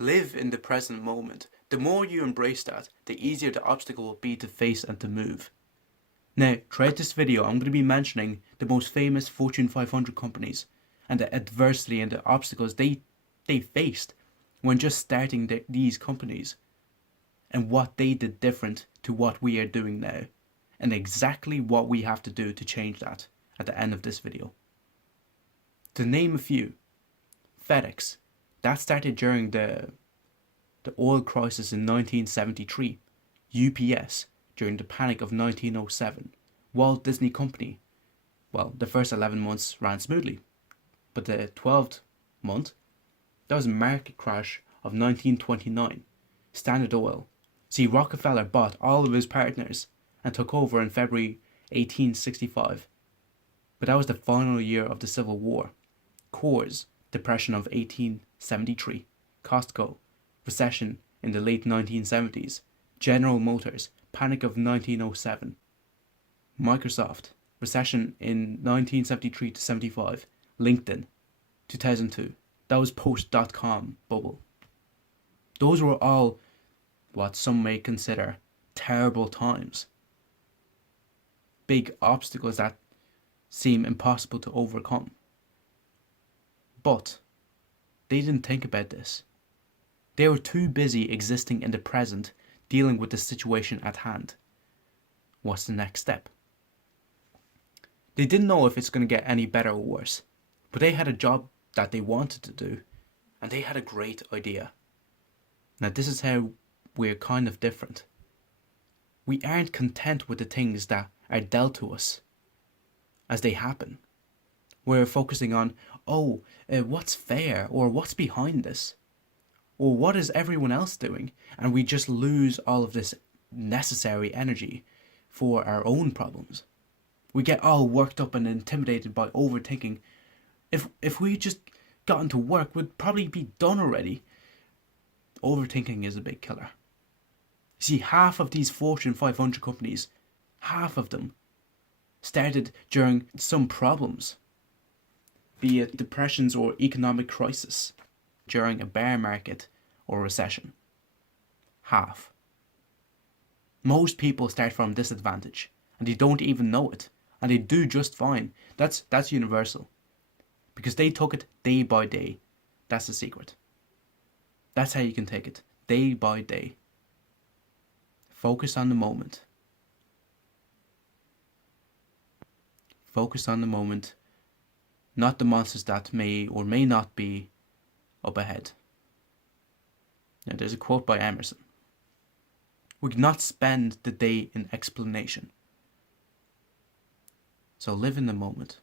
Live in the present moment. The more you embrace that, the easier the obstacle will be to face and to move. Now, throughout this video, I'm going to be mentioning the most famous Fortune 500 companies and the adversity and the obstacles they faced when just starting these companies, and what they did different to what we are doing now, and exactly what we have to do to change that at the end of this video. To name a few: FedEx, that started during the oil crisis in 1973. UPS, during the panic of 1907. Walt Disney Company, well, the first 11 months ran smoothly, but the 12th month, that was a market crash of 1929. Standard Oil. See, Rockefeller bought all of his partners and took over in February 1865. But that was the final year of the Civil War. Coors, depression of 1873. Costco, recession in the late 1970s. General Motors, panic of 1907. Microsoft, recession in 1973 to 75. LinkedIn, 2002. That was post.com bubble. Those were all what some may consider terrible times. Big obstacles that seem impossible to overcome. But they didn't think about this. They were too busy existing in the present, dealing with the situation at hand. What's the next step? They didn't know if it's going to get any better or worse, but they had a job that they wanted to do, and they had a great idea. Now, this is how we're kind of different. We aren't content with the things that are dealt to us as they happen. We're focusing on, what's fair, or what's behind this, or what is everyone else doing, and we just lose all of this necessary energy for our own problems. We get all worked up and intimidated by overthinking. If we just got into work, we'd probably be done already. Overthinking is a big killer. See, half of these Fortune 500 companies, half of them, started during some problems, be it depressions or economic crisis, during a bear market or recession. Half. Most people start from disadvantage, and they don't even know it, and they do just fine. That's universal, because they took it day by day. That's the secret. That's how you can take it, day by day. Focus on the moment. Focus on the moment, not the monsters that may or may not be up ahead. Now, there's a quote by Emerson: "We cannot spend the day in explanation." So live in the moment.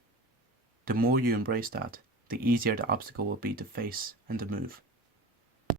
The more you embrace that, the easier the obstacle will be to face and to move.